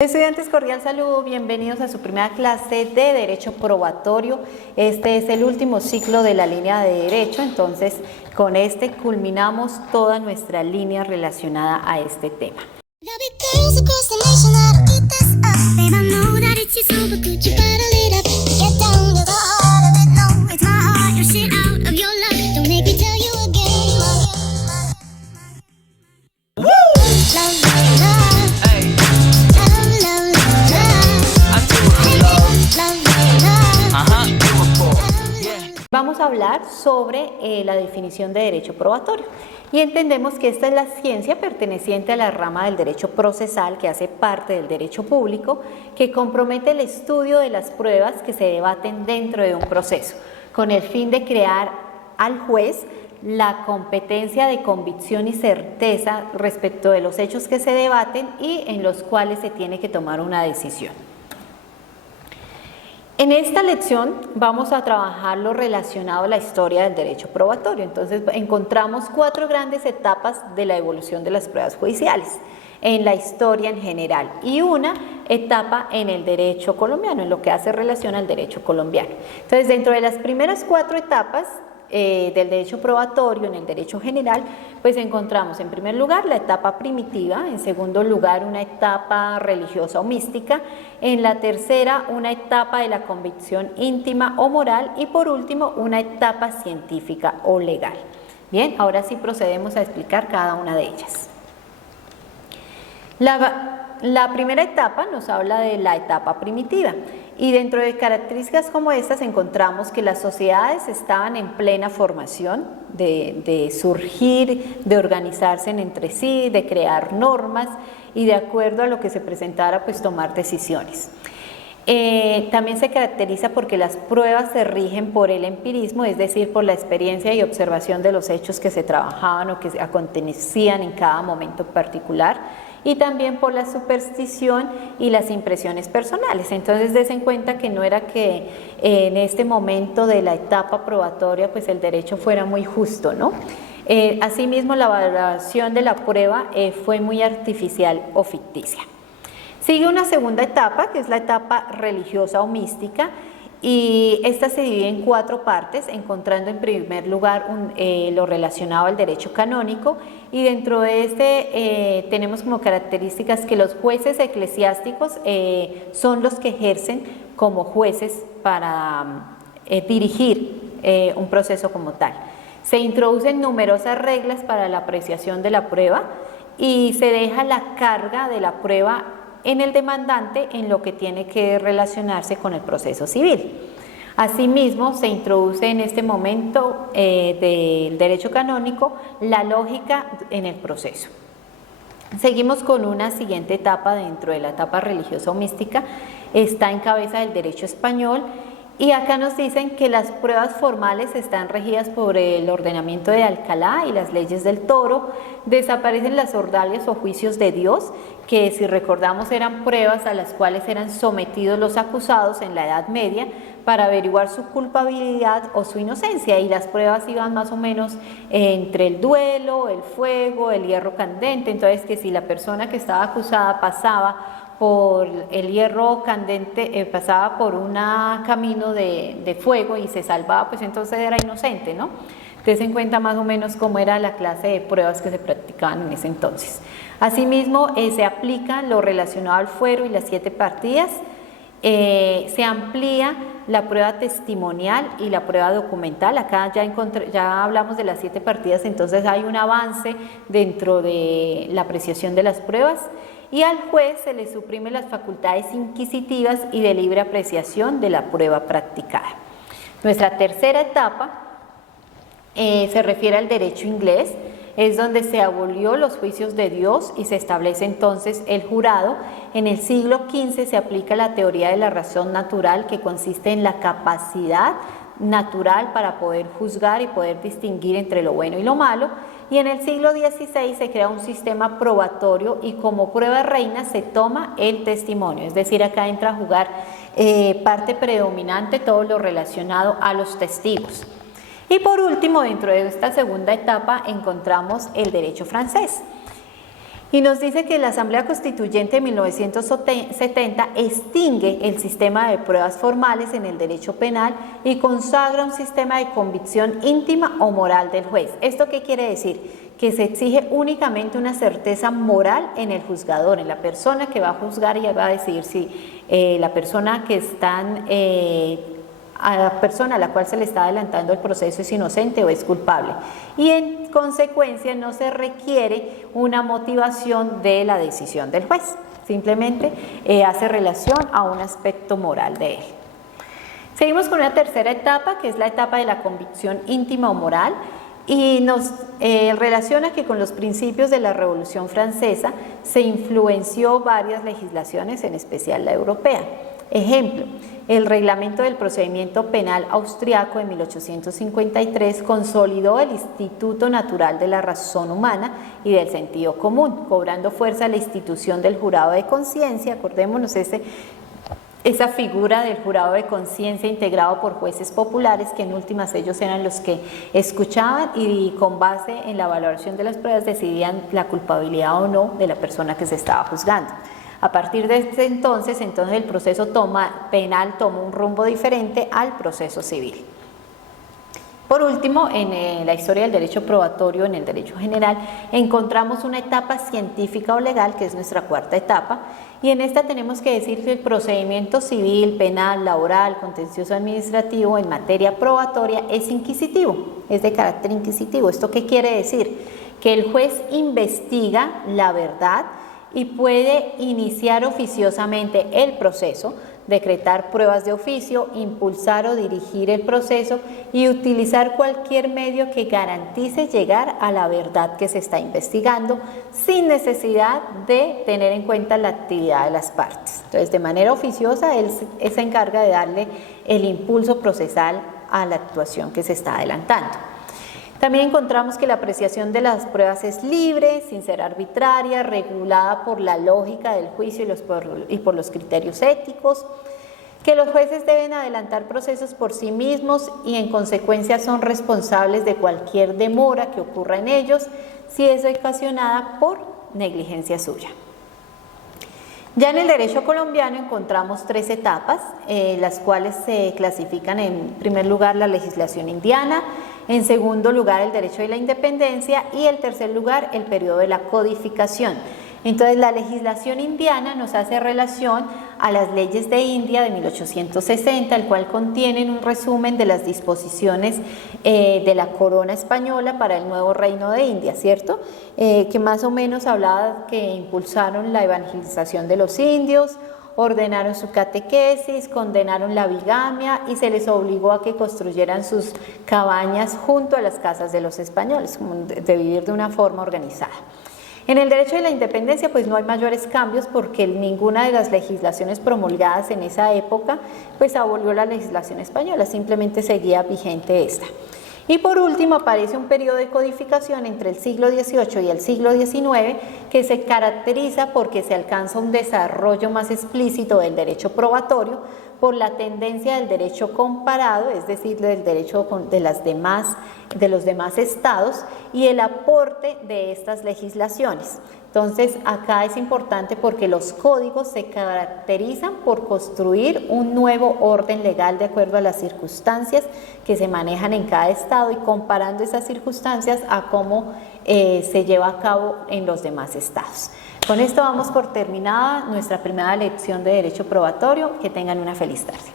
Estudiantes, cordial saludo, bienvenidos a su primera clase de Derecho Probatorio. Este es el último ciclo de la línea de Derecho, entonces con este culminamos toda nuestra línea relacionada a este tema. Vamos a hablar sobre la definición de derecho probatorio y entendemos que esta es la ciencia perteneciente a la rama del derecho procesal que hace parte del derecho público, que compromete el estudio de las pruebas que se debaten dentro de un proceso, con el fin de crear al juez la competencia de convicción y certeza respecto de los hechos que se debaten y en los cuales se tiene que tomar una decisión. En esta lección vamos a trabajar lo relacionado a la historia del derecho probatorio. Entonces encontramos 4 grandes etapas de la evolución de las pruebas judiciales en la historia en general y una etapa en el derecho colombiano, en lo que hace relación al derecho colombiano. Entonces, dentro de las primeras 4 etapas del derecho probatorio, en el derecho general, pues encontramos en primer lugar la etapa primitiva, en segundo lugar una etapa religiosa o mística, en la tercera una etapa de la convicción íntima o moral y por último una etapa científica o legal. Bien, ahora sí procedemos a explicar cada una de ellas. La primera etapa nos habla de la etapa primitiva y dentro de características como estas encontramos que las sociedades estaban en plena formación de surgir, de organizarse entre sí, de crear normas y de acuerdo a lo que se presentara pues tomar decisiones. También se caracteriza porque las pruebas se rigen por el empirismo, es decir, por la experiencia y observación de los hechos que se trabajaban o que acontecían en cada momento particular, y también por la superstición y las impresiones personales. Entonces, des en cuenta que no era que en este momento de la etapa probatoria pues el derecho fuera muy justo, ¿no? Asimismo, la valoración de la prueba fue muy artificial o ficticia. Sigue una segunda etapa, que es la etapa religiosa o mística, y esta se divide en 4 partes, encontrando en primer lugar lo relacionado al derecho canónico, y dentro de este tenemos como características que los jueces eclesiásticos son los que ejercen como jueces para dirigir un proceso como tal. Se introducen numerosas reglas para la apreciación de la prueba y se deja la carga de la prueba en el demandante en lo que tiene que relacionarse con el proceso civil. Asimismo, se introduce en este momento del derecho canónico la lógica en el proceso. Seguimos con una siguiente etapa dentro de la etapa religiosa o mística, está en cabeza del derecho español. Y acá nos dicen que las pruebas formales están regidas por el ordenamiento de Alcalá y las leyes del Toro. Desaparecen las ordalias o juicios de Dios, que si recordamos eran pruebas a las cuales eran sometidos los acusados en la Edad Media para averiguar su culpabilidad o su inocencia, y las pruebas iban más o menos entre el duelo, el fuego, el hierro candente. Entonces, que si la persona que estaba acusada pasaba por el hierro candente, pasaba por un camino de fuego y se salvaba, pues entonces era inocente, ¿no? Ten en cuenta más o menos cómo era la clase de pruebas que se practicaban en ese entonces. Asimismo, se aplica lo relacionado al fuero y las 7 partidas, se amplía la prueba testimonial y la prueba documental. Acá ya hablamos de las 7 partidas, entonces hay un avance dentro de la apreciación de las pruebas. Y al juez se le suprimen las facultades inquisitivas y de libre apreciación de la prueba practicada. Nuestra tercera etapa se refiere al derecho inglés, es donde se abolió los juicios de Dios y se establece entonces el jurado. En el siglo XV se aplica la teoría de la razón natural, que consiste en la capacidad natural para poder juzgar y poder distinguir entre lo bueno y lo malo. Y en el siglo XVI se crea un sistema probatorio y como prueba reina se toma el testimonio, es decir, acá entra a jugar parte predominante todo lo relacionado a los testigos. Y por último, dentro de esta segunda etapa encontramos el derecho francés. Y nos dice que la Asamblea Constituyente de 1970 extingue el sistema de pruebas formales en el derecho penal y consagra un sistema de convicción íntima o moral del juez. ¿Esto qué quiere decir? Que se exige únicamente una certeza moral en el juzgador, en la persona que va a juzgar y va a decidir si la persona que están... a la persona a la cual se le está adelantando el proceso es inocente o es culpable. Y en consecuencia no se requiere una motivación de la decisión del juez, simplemente hace relación a un aspecto moral de él. Seguimos con una tercera etapa, que es la etapa de la convicción íntima o moral, y nos relaciona que con los principios de la Revolución Francesa se influenció varias legislaciones, en especial la europea. Ejemplo, el reglamento del procedimiento penal austriaco de 1853 consolidó el instituto natural de la razón humana y del sentido común, cobrando fuerza la institución del jurado de conciencia. Acordémonos esa figura del jurado de conciencia integrado por jueces populares, que en últimas ellos eran los que escuchaban y con base en la valoración de las pruebas decidían la culpabilidad o no de la persona que se estaba juzgando. A partir de ese entonces el proceso penal toma un rumbo diferente al proceso civil. Por último, en la historia del derecho probatorio, en el derecho general, encontramos una etapa científica o legal, que es nuestra cuarta etapa, y en esta tenemos que decir que el procedimiento civil, penal, laboral, contencioso administrativo en materia probatoria es inquisitivo, es de carácter inquisitivo. ¿Esto qué quiere decir? Que el juez investiga la verdad y puede iniciar oficiosamente el proceso, decretar pruebas de oficio, impulsar o dirigir el proceso y utilizar cualquier medio que garantice llegar a la verdad que se está investigando sin necesidad de tener en cuenta la actividad de las partes. Entonces, de manera oficiosa, él se encarga de darle el impulso procesal a la actuación que se está adelantando. También encontramos que la apreciación de las pruebas es libre, sin ser arbitraria, regulada por la lógica del juicio y por los criterios éticos, que los jueces deben adelantar procesos por sí mismos y en consecuencia son responsables de cualquier demora que ocurra en ellos, si es ocasionada por negligencia suya. Ya en el derecho colombiano encontramos tres etapas, las cuales se clasifican en primer lugar la legislación indiana, en segundo lugar el derecho de la independencia y en tercer lugar el periodo de la codificación. Entonces la legislación indiana nos hace relación a las leyes de India de 1860, el cual contienen un resumen de las disposiciones de la corona española para el nuevo reino de India, ¿cierto? Que más o menos hablaba que impulsaron la evangelización de los indios, ordenaron su catequesis, condenaron la bigamia y se les obligó a que construyeran sus cabañas junto a las casas de los españoles, como de vivir de una forma organizada. En el derecho de la independencia pues no hay mayores cambios porque ninguna de las legislaciones promulgadas en esa época pues abolió la legislación española, simplemente seguía vigente esta. Y por último aparece un periodo de codificación entre el siglo XVIII y el siglo XIX que se caracteriza porque se alcanza un desarrollo más explícito del derecho probatorio por la tendencia del derecho comparado, es decir, del derecho de los demás estados y el aporte de estas legislaciones. Entonces, acá es importante porque los códigos se caracterizan por construir un nuevo orden legal de acuerdo a las circunstancias que se manejan en cada estado y comparando esas circunstancias a cómo se lleva a cabo en los demás estados. Con esto vamos por terminada nuestra primera lección de Derecho Probatorio. Que tengan una feliz tarde.